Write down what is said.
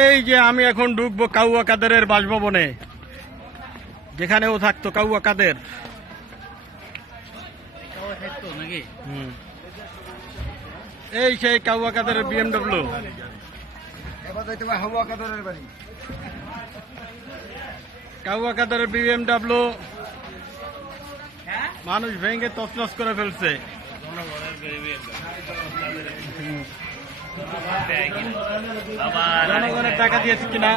এই যে আমি এখন ঢুকবো কাউয়া কাদেরের বাসভবনে, যেখানে ও থাকতো, কাউয়া কাদের। এই সেই কাউয়া কাদেরের BMW। কাউয়া কাদেরের BMW মানুষ ভেঙে তছনছ করে ফেলছে। জনগণের টাকা দিয়েছে কিনা।